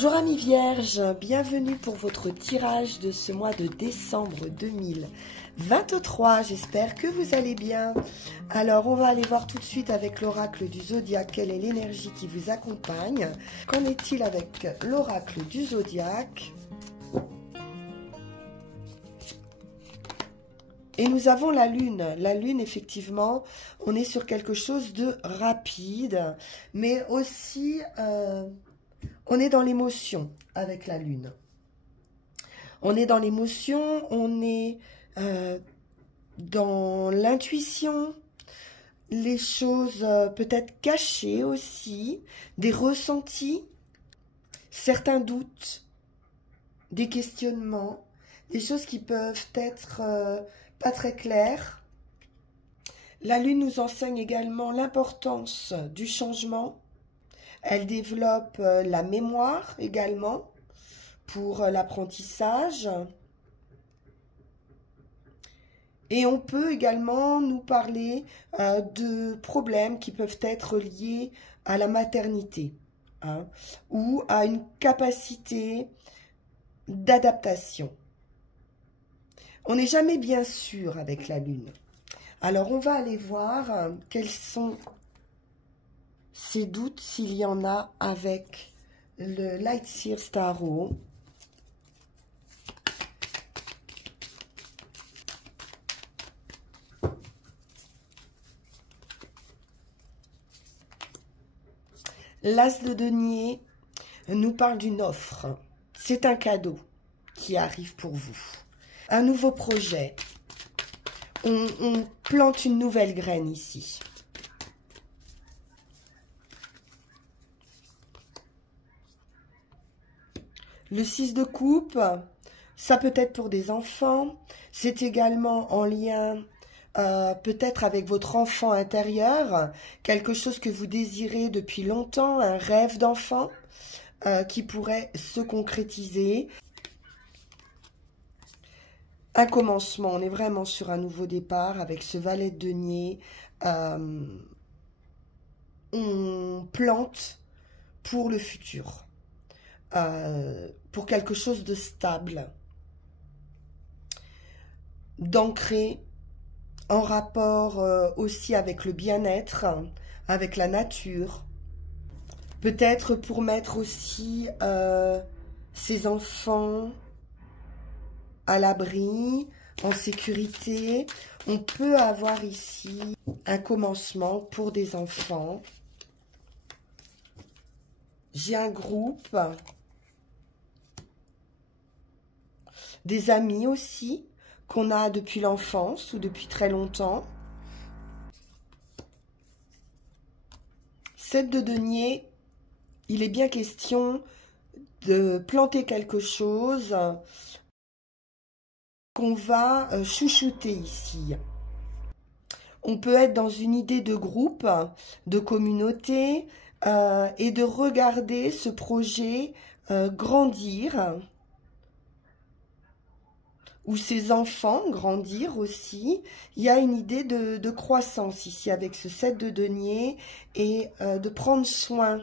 Bonjour amis vierges, bienvenue pour votre tirage de ce mois de décembre 2023. J'espère que vous allez bien. Alors on va aller voir tout de suite avec l'oracle du zodiaque quelle est l'énergie qui vous accompagne. Qu'en est-il avec l'oracle du zodiaque? Et nous avons la lune. La lune, effectivement, on est sur quelque chose de rapide, mais aussi on est dans l'émotion avec la lune. On est dans l'émotion, on est dans l'intuition, les choses peut-être cachées aussi, des ressentis, certains doutes, des questionnements, des choses qui peuvent être pas très claires. La lune nous enseigne également l'importance du changement. Elle développe la mémoire également pour l'apprentissage. Et on peut également nous parler de problèmes qui peuvent être liés à la maternité ou à une capacité d'adaptation. On n'est jamais bien sûr avec la lune. Alors on va aller voir quels sont ces doutes, s'il y en a, avec le Light Seers Tarot. L'As de denier nous parle d'une offre. C'est un cadeau qui arrive pour vous. Un nouveau projet. On plante une nouvelle graine ici. Le 6 de coupe, ça peut être pour des enfants. C'est également en lien peut-être avec votre enfant intérieur, quelque chose que vous désirez depuis longtemps, un rêve d'enfant qui pourrait se concrétiser. Un commencement, on est vraiment sur un nouveau départ avec ce valet de denier. On plante pour le futur, pour quelque chose de stable, d'ancré, en rapport aussi avec le bien-être, avec la nature. Peut-être pour mettre aussi ses enfants à l'abri, en sécurité. On peut avoir ici un commencement pour des enfants. J'ai un groupe, des amis aussi, qu'on a depuis l'enfance ou depuis très longtemps. 7 de denier, il est bien question de planter quelque chose qu'on va chouchouter ici. On peut être dans une idée de groupe, de communauté, et de regarder ce projet grandir, ou ses enfants grandir aussi. Il y a une idée de croissance ici avec ce 7 de denier et de prendre soin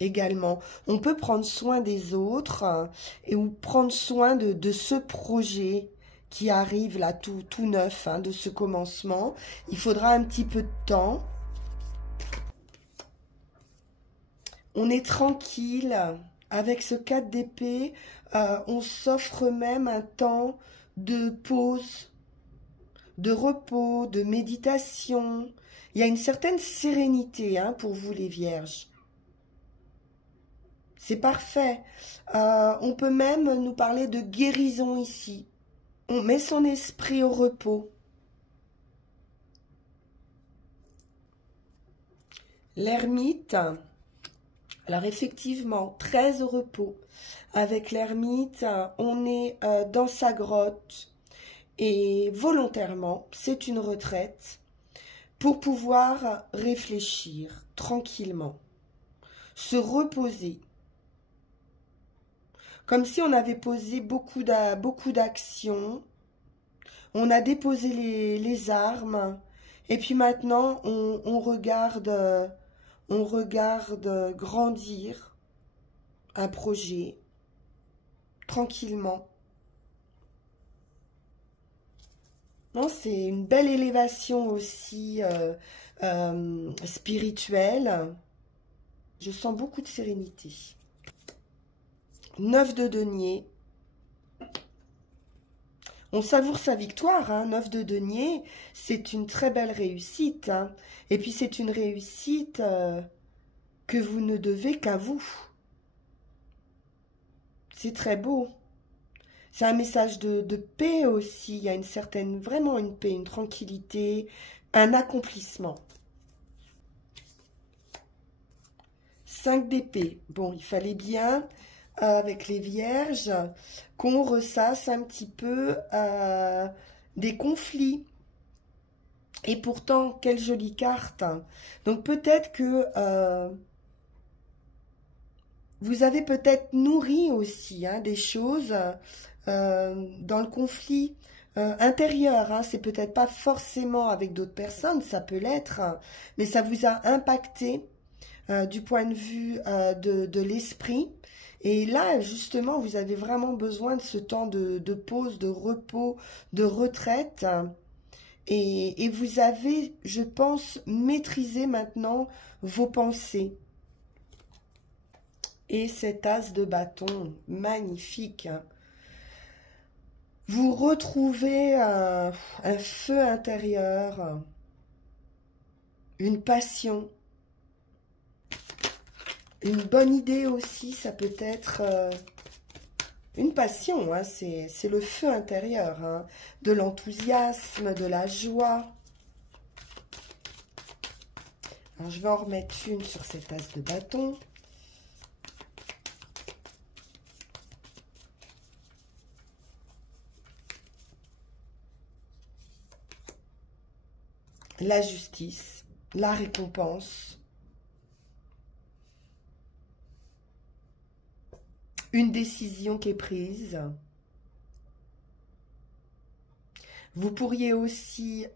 également. On peut prendre soin des autres ou prendre soin de ce projet qui arrive là tout neuf, de ce commencement. Il faudra un petit peu de temps. On est tranquille avec ce 4 d'épée. On s'offre même un temps de pause, de repos, de méditation. Il y a une certaine sérénité pour vous les vierges. C'est parfait. On peut même nous parler de guérison ici. On met son esprit au repos. L'ermite. Alors effectivement, très au repos. Avec l'ermite, on est dans sa grotte et volontairement, c'est une retraite pour pouvoir réfléchir tranquillement, se reposer. Comme si on avait posé beaucoup d'actions, on a déposé les armes et puis maintenant on regarde grandir un projet tranquillement. Non, c'est une belle élévation aussi spirituelle. Je sens beaucoup de sérénité. 9 de denier. On savoure sa victoire, hein. 9 de denier, c'est une très belle réussite, hein. Et puis c'est une réussite que vous ne devez qu'à vous. C'est très beau. C'est un message de paix aussi. Il y a une certaine, vraiment une paix, une tranquillité, un accomplissement. 5 d'épée. Bon, il fallait bien, avec les vierges, qu'on ressasse un petit peu des conflits. Et pourtant, quelle jolie carte. Donc peut-être que vous avez peut-être nourri aussi hein, des choses dans le conflit intérieur. Hein. C'est peut-être pas forcément avec d'autres personnes, ça peut l'être, hein, mais ça vous a impacté du point de vue de l'esprit. Et là, justement, vous avez vraiment besoin de ce temps de pause, de repos, de retraite. Et vous avez, je pense, maîtrisé maintenant vos pensées. Et cet as de bâton, magnifique. Vous retrouvez un feu intérieur, une passion, une bonne idée aussi, ça peut être une passion, hein, c'est le feu intérieur, hein, de l'enthousiasme, de la joie. Alors, je vais en remettre une sur cet as de bâton. La justice, la récompense, une décision qui est prise. Vous pourriez aussi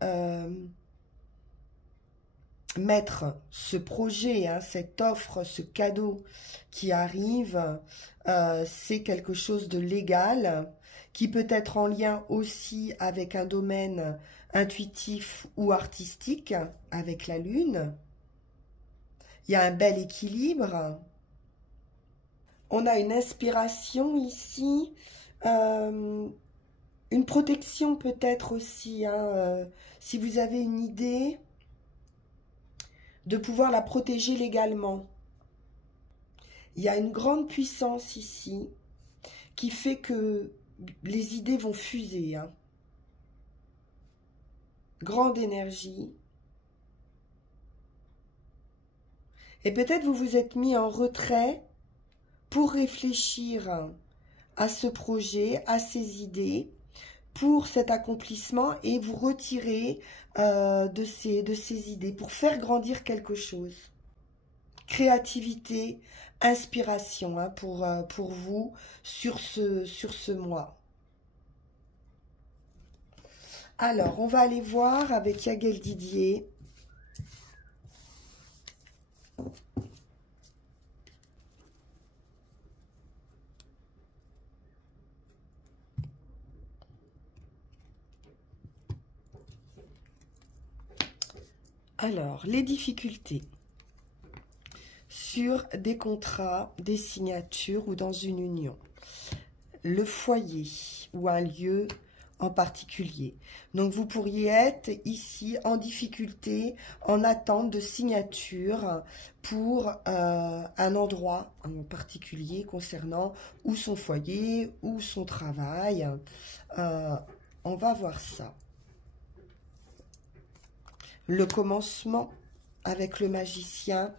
mettre ce projet, hein, cette offre, ce cadeau qui arrive, c'est quelque chose de légal, qui peut être en lien aussi avec un domaine intuitif ou artistique, avec la lune. Il y a un bel équilibre. On a une inspiration ici, une protection peut-être aussi, hein, si vous avez une idée, de pouvoir la protéger légalement. Il y a une grande puissance ici qui fait que les idées vont fuser, hein. Grande énergie. Et peut-être vous vous êtes mis en retrait pour réfléchir à ce projet, à ces idées, pour cet accomplissement et vous retirer de ces idées pour faire grandir quelque chose. Créativité, inspiration hein, pour vous sur ce mois. Alors, on va aller voir avec Yagel Didier. Alors, les difficultés sur des contrats, des signatures ou dans une union. Le foyer ou un lieu en particulier. Donc, vous pourriez être ici en difficulté, en attente de signature pour un endroit en particulier concernant ou son foyer ou son travail. On va voir ça. Le commencement avec le magicien,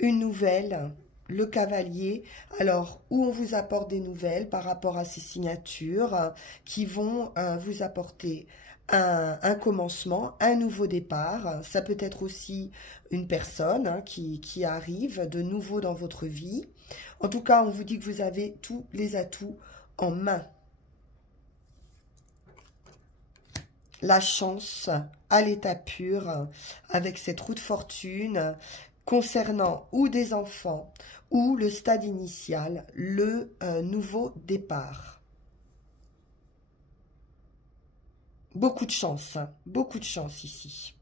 une nouvelle, le cavalier. Alors, où on vous apporte des nouvelles par rapport à ces signatures qui vont vous apporter un commencement, un nouveau départ. Ça peut être aussi une personne hein, qui arrive de nouveau dans votre vie. En tout cas, on vous dit que vous avez tous les atouts en main. La chance à l'état pur avec cette roue de fortune concernant ou des enfants ou le stade initial, le nouveau départ. Beaucoup de chance, hein, beaucoup de chance ici.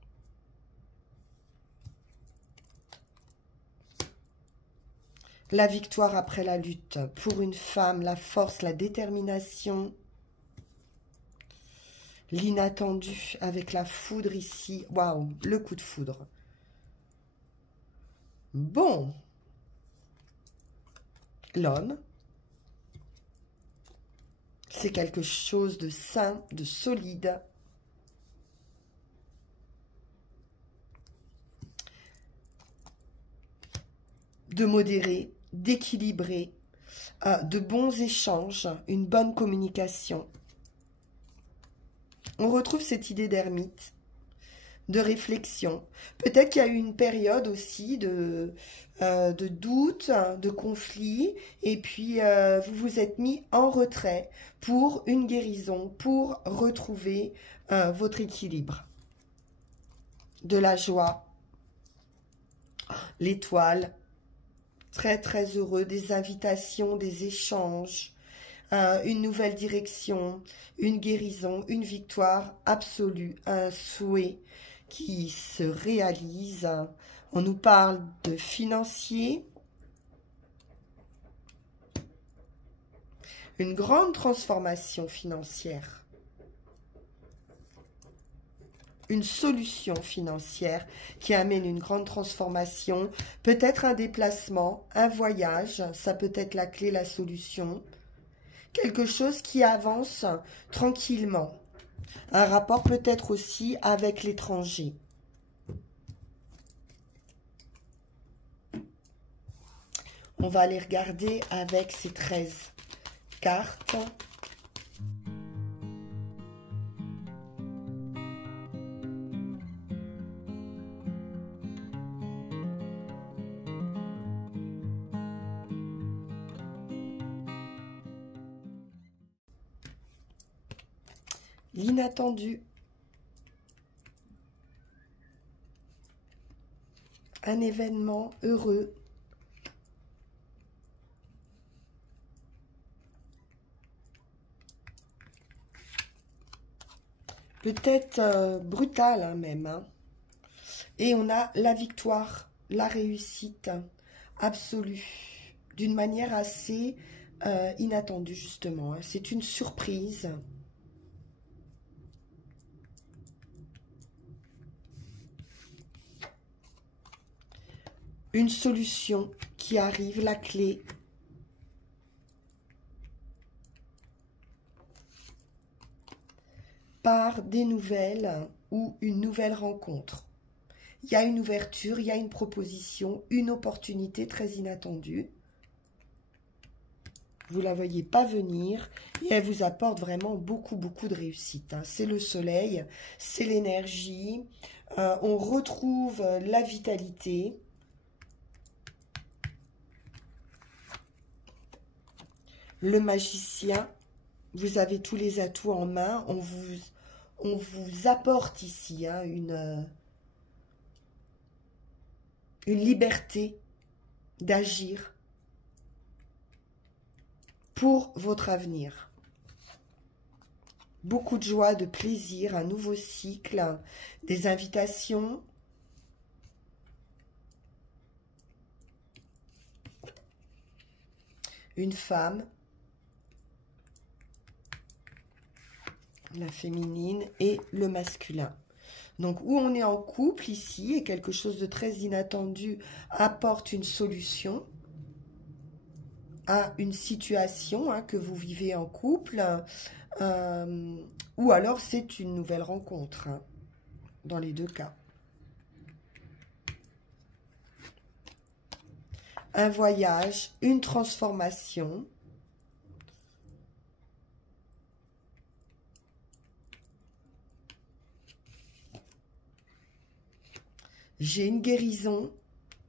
La victoire après la lutte. Pour une femme, la force, la détermination. L'inattendu avec la foudre ici. Waouh, le coup de foudre. Bon. L'homme. C'est quelque chose de sain, de solide. De modéré, d'équilibré, de bons échanges, une bonne communication. On retrouve cette idée d'ermite, de réflexion. Peut-être qu'il y a eu une période aussi de doute, de conflit, et puis vous vous êtes mis en retrait pour une guérison, pour retrouver votre équilibre. De la joie, l'étoile, très très heureux, des invitations, des échanges, une nouvelle direction, une guérison, une victoire absolue, un souhait qui se réalise. On nous parle de financier, une grande transformation financière, une solution financière qui amène une grande transformation, peut-être un déplacement, un voyage, ça peut être la clé, la solution. Quelque chose qui avance tranquillement. Un rapport peut-être aussi avec l'étranger. On va aller regarder avec ces 13 cartes. L'inattendu. Un événement heureux. Peut-être brutal hein, même. Hein. Et on a la victoire, la réussite absolue. D'une manière assez inattendue justement. Hein. C'est une surprise. Une solution qui arrive, la clé. Par des nouvelles ou une nouvelle rencontre. Il y a une ouverture, il y a une proposition, une opportunité très inattendue. Vous ne la voyez pas venir et elle vous apporte vraiment beaucoup de réussite. Hein. C'est le soleil, c'est l'énergie, on retrouve la vitalité. Le magicien, vous avez tous les atouts en main. On vous apporte ici hein, une liberté d'agir pour votre avenir. Beaucoup de joie, de plaisir, un nouveau cycle, des invitations. Une femme. La féminine et le masculin. Donc, où on est en couple ici, et quelque chose de très inattendu apporte une solution à une situation hein, que vous vivez en couple, ou alors c'est une nouvelle rencontre, hein, dans les deux cas. Un voyage, une transformation. J'ai une guérison,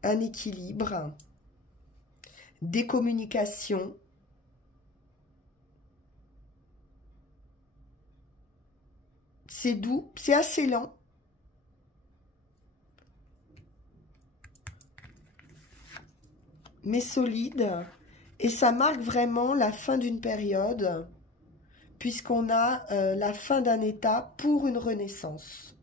un équilibre, des communications, c'est doux, c'est assez lent. mais solide. Et ça marque vraiment la fin d'une période, puisqu'on a la fin d'un état pour une renaissance.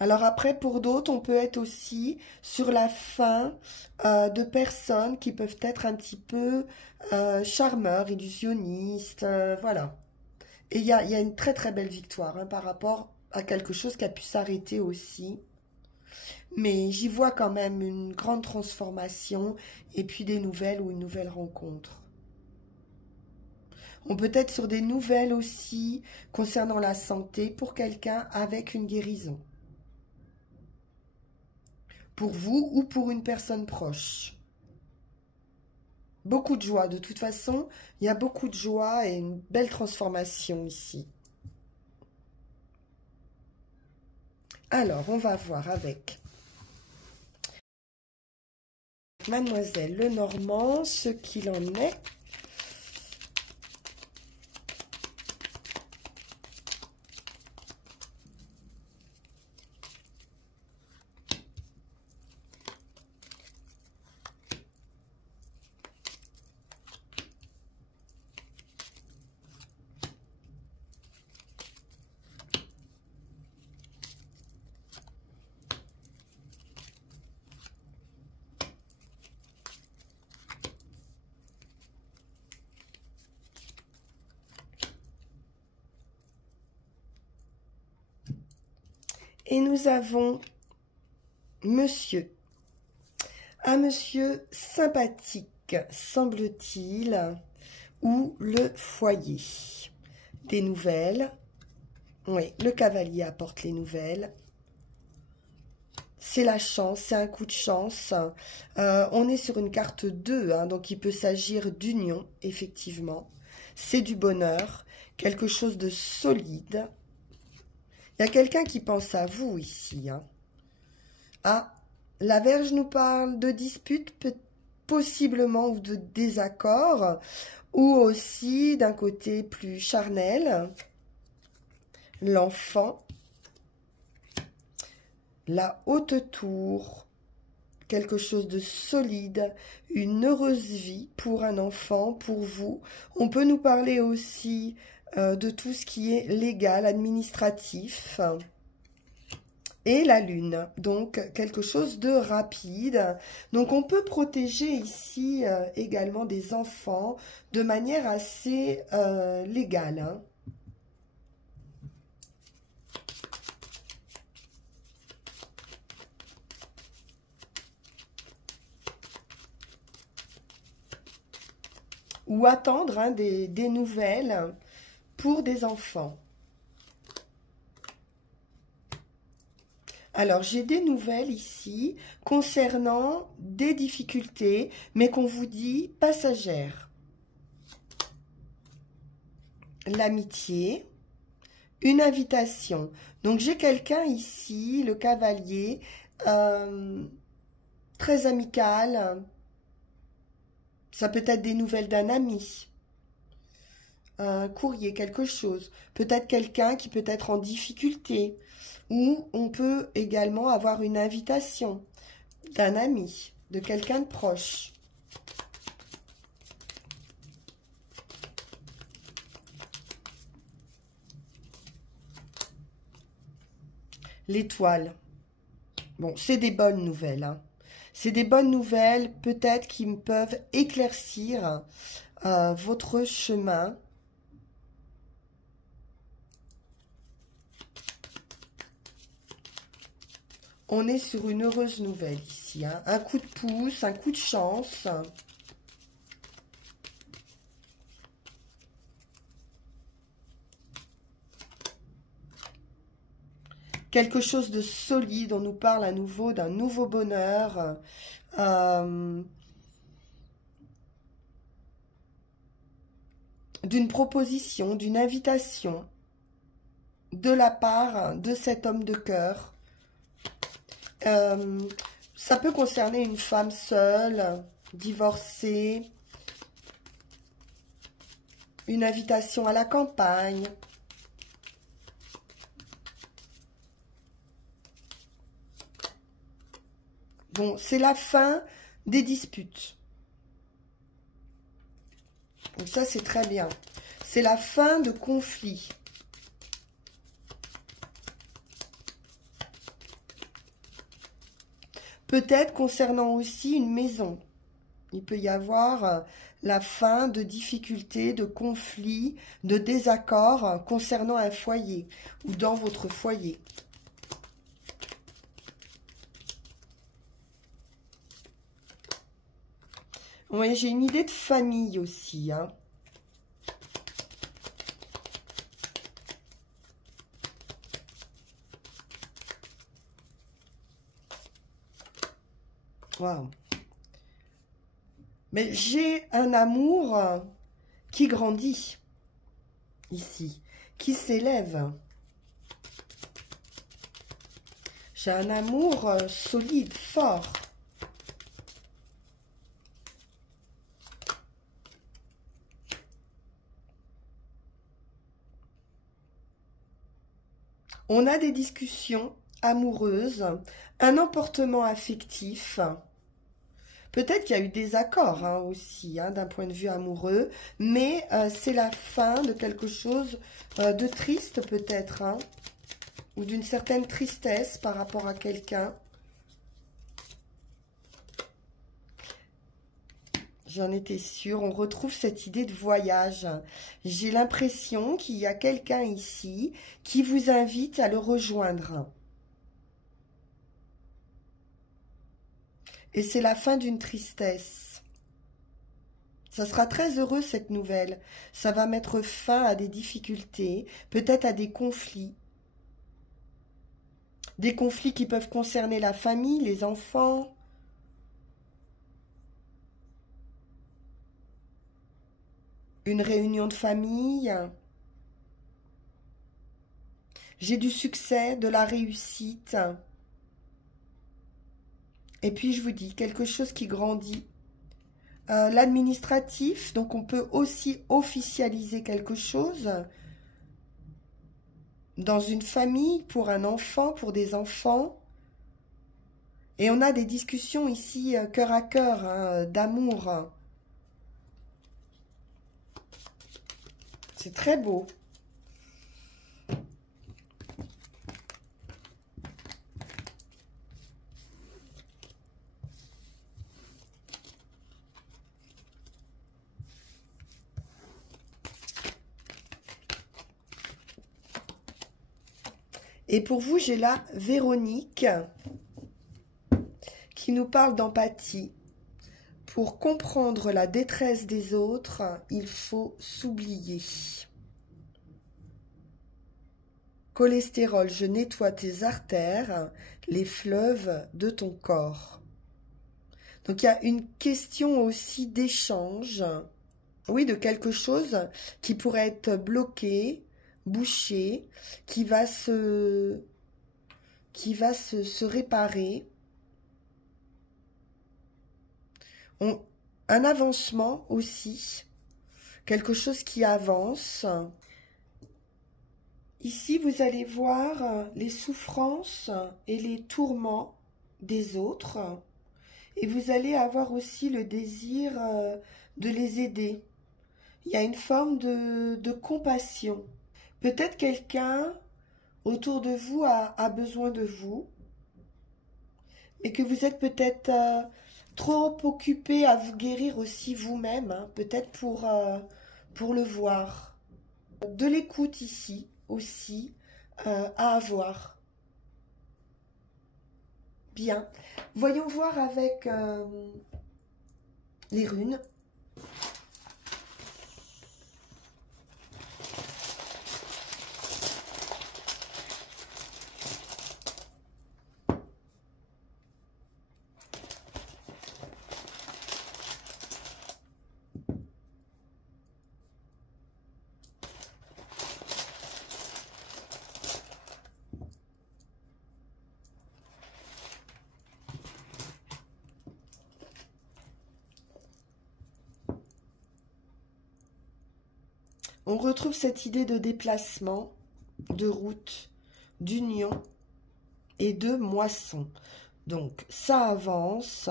Alors après, pour d'autres, on peut être aussi sur la fin de personnes qui peuvent être un petit peu charmeurs, illusionnistes, voilà. Et il y a une très très belle victoire hein, par rapport à quelque chose qui a pu s'arrêter aussi. Mais j'y vois quand même une grande transformation et puis des nouvelles ou une nouvelle rencontre. On peut être sur des nouvelles aussi concernant la santé pour quelqu'un avec une guérison. Pour vous ou pour une personne proche. Beaucoup de joie. De toute façon, il y a beaucoup de joie et une belle transformation ici. Alors, on va voir avec Mademoiselle Lenormand ce qu'il en est. Et nous avons monsieur. Un monsieur sympathique, semble-t-il, ou le foyer. Des nouvelles. Oui, le cavalier apporte les nouvelles. C'est la chance, c'est un coup de chance. On est sur une carte 2, hein, donc il peut s'agir d'union, effectivement. C'est du bonheur, quelque chose de solide. Il y a quelqu'un qui pense à vous ici. Hein. Ah, la Vierge nous parle de dispute, possiblement, ou de désaccord, ou aussi d'un côté plus charnel. L'enfant. La haute tour. Quelque chose de solide, une heureuse vie pour un enfant, pour vous. On peut nous parler aussi de tout ce qui est légal, administratif. Et la lune, donc quelque chose de rapide. Donc on peut protéger ici également des enfants de manière assez légale. Hein. Ou attendre hein, des nouvelles pour des enfants. Alors, j'ai des nouvelles ici concernant des difficultés, mais qu'on vous dit passagères. L'amitié, une invitation. Donc, j'ai quelqu'un ici, le cavalier, très amical. Ça peut être des nouvelles d'un ami. Un courrier, quelque chose. Peut-être quelqu'un qui peut être en difficulté. Ou on peut également avoir une invitation d'un ami, de quelqu'un de proche. L'étoile. Bon, c'est des bonnes nouvelles. Hein. C'est des bonnes nouvelles, peut-être, qui peuvent éclaircir votre chemin. On est sur une heureuse nouvelle ici. Hein. Un coup de pouce, un coup de chance. Quelque chose de solide. On nous parle à nouveau d'un nouveau bonheur. D'une proposition, d'une invitation de la part de cet homme de cœur. Ça peut concerner une femme seule, divorcée. une invitation à la campagne. Bon, c'est la fin des disputes. Donc ça, c'est très bien. C'est la fin de conflits. Peut-être concernant aussi une maison. Il peut y avoir la fin de difficultés, de conflits, de désaccords concernant un foyer ou dans votre foyer. Oui, j'ai une idée de famille aussi, hein. Waouh. Mais j'ai un amour qui grandit ici, qui s'élève. J'ai un amour solide, fort. On a des discussions amoureuses, un emportement affectif. Peut-être qu'il y a eu des accords hein, aussi, hein, d'un point de vue amoureux, mais c'est la fin de quelque chose de triste peut-être, hein, ou d'une certaine tristesse par rapport à quelqu'un. J'en étais sûre, on retrouve cette idée de voyage. J'ai l'impression qu'il y a quelqu'un ici qui vous invite à le rejoindre. Et c'est la fin d'une tristesse. Ça sera très heureux cette nouvelle. Ça va mettre fin à des difficultés, peut-être à des conflits. Des conflits qui peuvent concerner la famille, les enfants. Une réunion de famille. J'ai du succès, de la réussite. Et puis je vous dis, quelque chose qui grandit. L'administratif, donc on peut aussi officialiser quelque chose dans une famille, pour un enfant, pour des enfants. Et on a des discussions ici, cœur à cœur, hein, d'amour. C'est très beau. Et pour vous, j'ai là Véronique qui nous parle d'empathie. Pour comprendre la détresse des autres, il faut s'oublier. Cholestérol, je nettoie tes artères, les fleuves de ton corps. Donc il y a une question aussi d'échange, oui, de quelque chose qui pourrait être bloqué, bouché, qui va se réparer. Un avancement aussi, quelque chose qui avance. Ici, vous allez voir les souffrances et les tourments des autres. Et vous allez avoir aussi le désir de les aider. Il y a une forme de compassion. Peut-être quelqu'un autour de vous a besoin de vous, et que vous êtes peut-être trop occupé à vous guérir aussi vous-même, hein, peut-être pour le voir. De l'écoute ici aussi à avoir. Bien. Voyons voir avec les runes. On retrouve cette idée de déplacement, de route, d'union et de moisson. Donc, ça avance.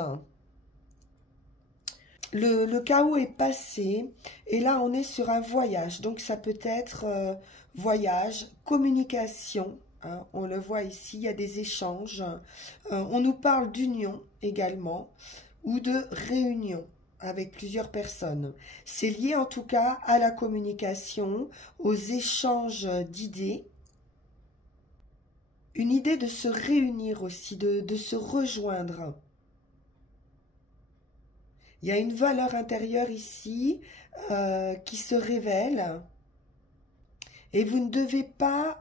Le chaos est passé et là, on est sur un voyage. Donc, ça peut être voyage, communication. Hein, on le voit ici, il y a des échanges. On nous parle d'union également ou de réunion avec plusieurs personnes. C'est lié en tout cas à la communication, aux échanges d'idées. Une idée de se réunir aussi, de se rejoindre. Il y a une valeur intérieure ici qui se révèle et vous ne devez pas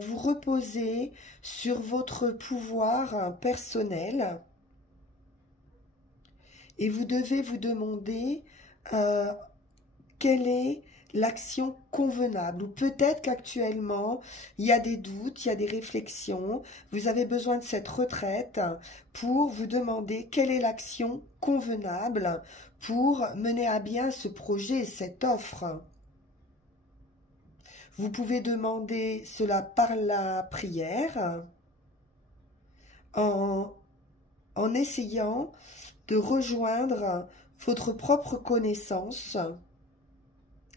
vous reposer sur votre pouvoir personnel et vous devez vous demander quelle est l'action convenable. Ou peut-être qu'actuellement, il y a des doutes, il y a des réflexions. Vous avez besoin de cette retraite pour vous demander quelle est l'action convenable pour mener à bien ce projet, cette offre. Vous pouvez demander cela par la prière, en essayant de rejoindre votre propre connaissance,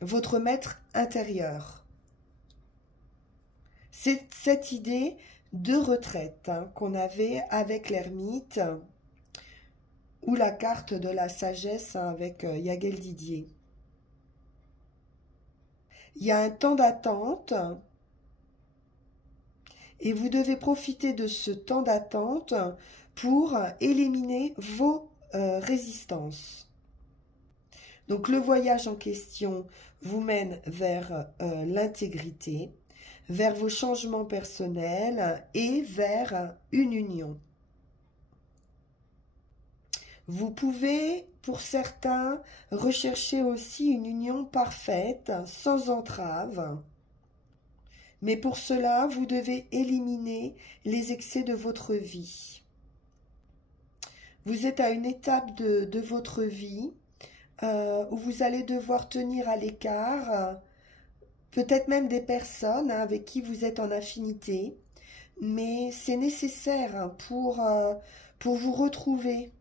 votre maître intérieur. C'est cette idée de retraite qu'on avait avec l'ermite ou la carte de la sagesse avec Yagel Didier. Il y a un temps d'attente et vous devez profiter de ce temps d'attente pour éliminer vos résistances. Donc le voyage en question vous mène vers l'intégrité, vers vos changements personnels et vers une union. Vous pouvez, pour certains, rechercher aussi une union parfaite, sans entrave. Mais pour cela, vous devez éliminer les excès de votre vie. Vous êtes à une étape de votre vie où vous allez devoir tenir à l'écart, peut-être même des personnes avec qui vous êtes en affinité, mais c'est nécessaire pour vous retrouver.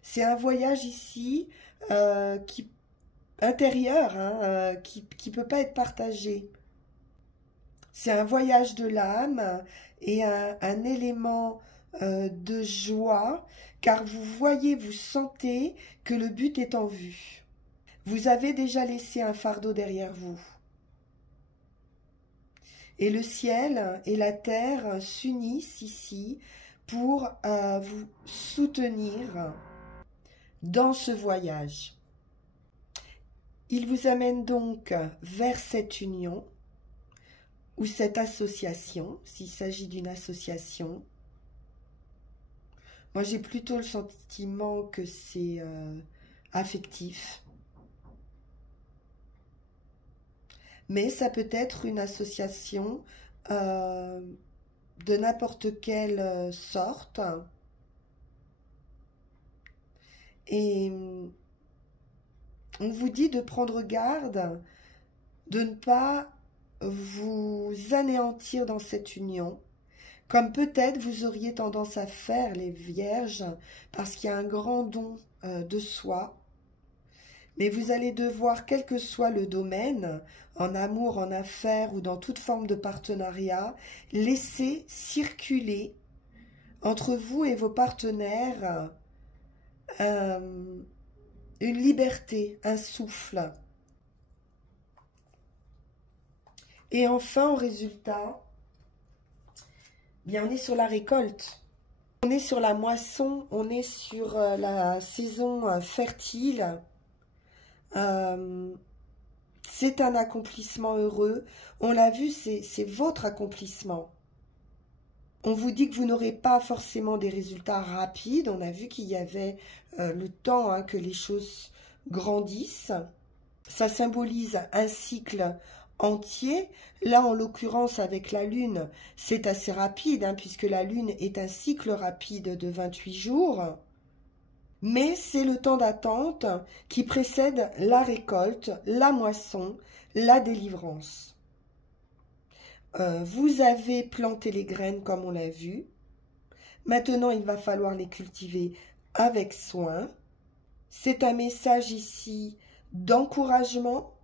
C'est un voyage ici intérieur, hein, qui ne peut pas être partagé. C'est un voyage de l'âme et un élément de joie, car vous voyez, vous sentez que le but est en vue. Vous avez déjà laissé un fardeau derrière vous. Et le ciel et la terre s'unissent ici pour vous soutenir dans ce voyage. Il vous amène donc vers cette union ou cette association, s'il s'agit d'une association. Moi, j'ai plutôt le sentiment que c'est affectif. Mais ça peut être une association de n'importe quelle sorte. Et on vous dit de prendre garde, de ne pas vous anéantir dans cette union, comme peut-être vous auriez tendance à faire les vierges, parce qu'il y a un grand don de soi. Mais vous allez devoir, quel que soit le domaine, en amour, en affaires ou dans toute forme de partenariat, laisser circuler entre vous et vos partenaires une liberté, un souffle. Et enfin, au résultat, bien, on est sur la récolte. On est sur la moisson, on est sur la saison fertile. C'est un accomplissement heureux. On l'a vu, c'est votre accomplissement. On vous dit que vous n'aurez pas forcément des résultats rapides. On a vu qu'il y avait le temps que les choses grandissent. Ça symbolise un cycle entier. Là, en l'occurrence, avec la Lune, c'est assez rapide, puisque la Lune est un cycle rapide de 28 jours. Mais c'est le temps d'attente qui précède la récolte, la moisson, la délivrance. Vous avez planté les graines comme on l'a vu. Maintenant, il va falloir les cultiver avec soin. C'est un message ici d'encouragement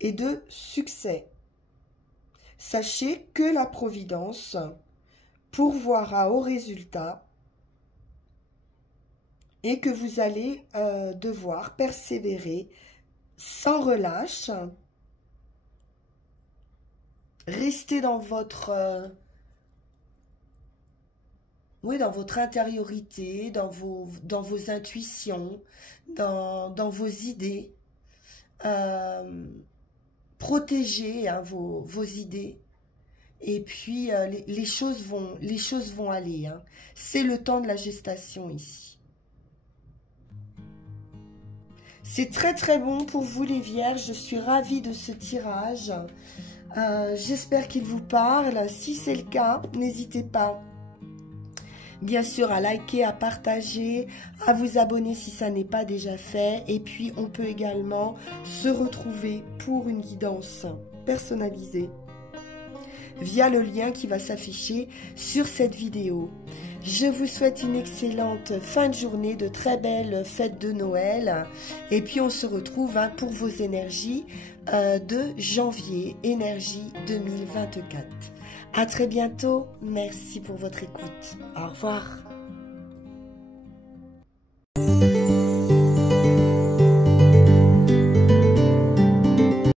et de succès. Sachez que la Providence pourvoira au résultat et que vous allez devoir persévérer sans relâche. Restez dans votre dans votre intériorité, dans vos intuitions, dans vos idées. Protégez vos idées. Et puis, les choses vont aller. Hein. C'est le temps de la gestation ici. C'est très très bon pour vous les vierges. Je suis ravie de ce tirage. J'espère qu'il vous parle. Si c'est le cas, n'hésitez pas, bien sûr, à liker, à partager, à vous abonner si ça n'est pas déjà fait. Et puis, on peut également se retrouver pour une guidance personnalisée via le lien qui va s'afficher sur cette vidéo. Je vous souhaite une excellente fin de journée, de très belles fêtes de Noël. Et puis, on se retrouve pour vos énergies de janvier, énergie 2024. À très bientôt. Merci pour votre écoute. Au revoir.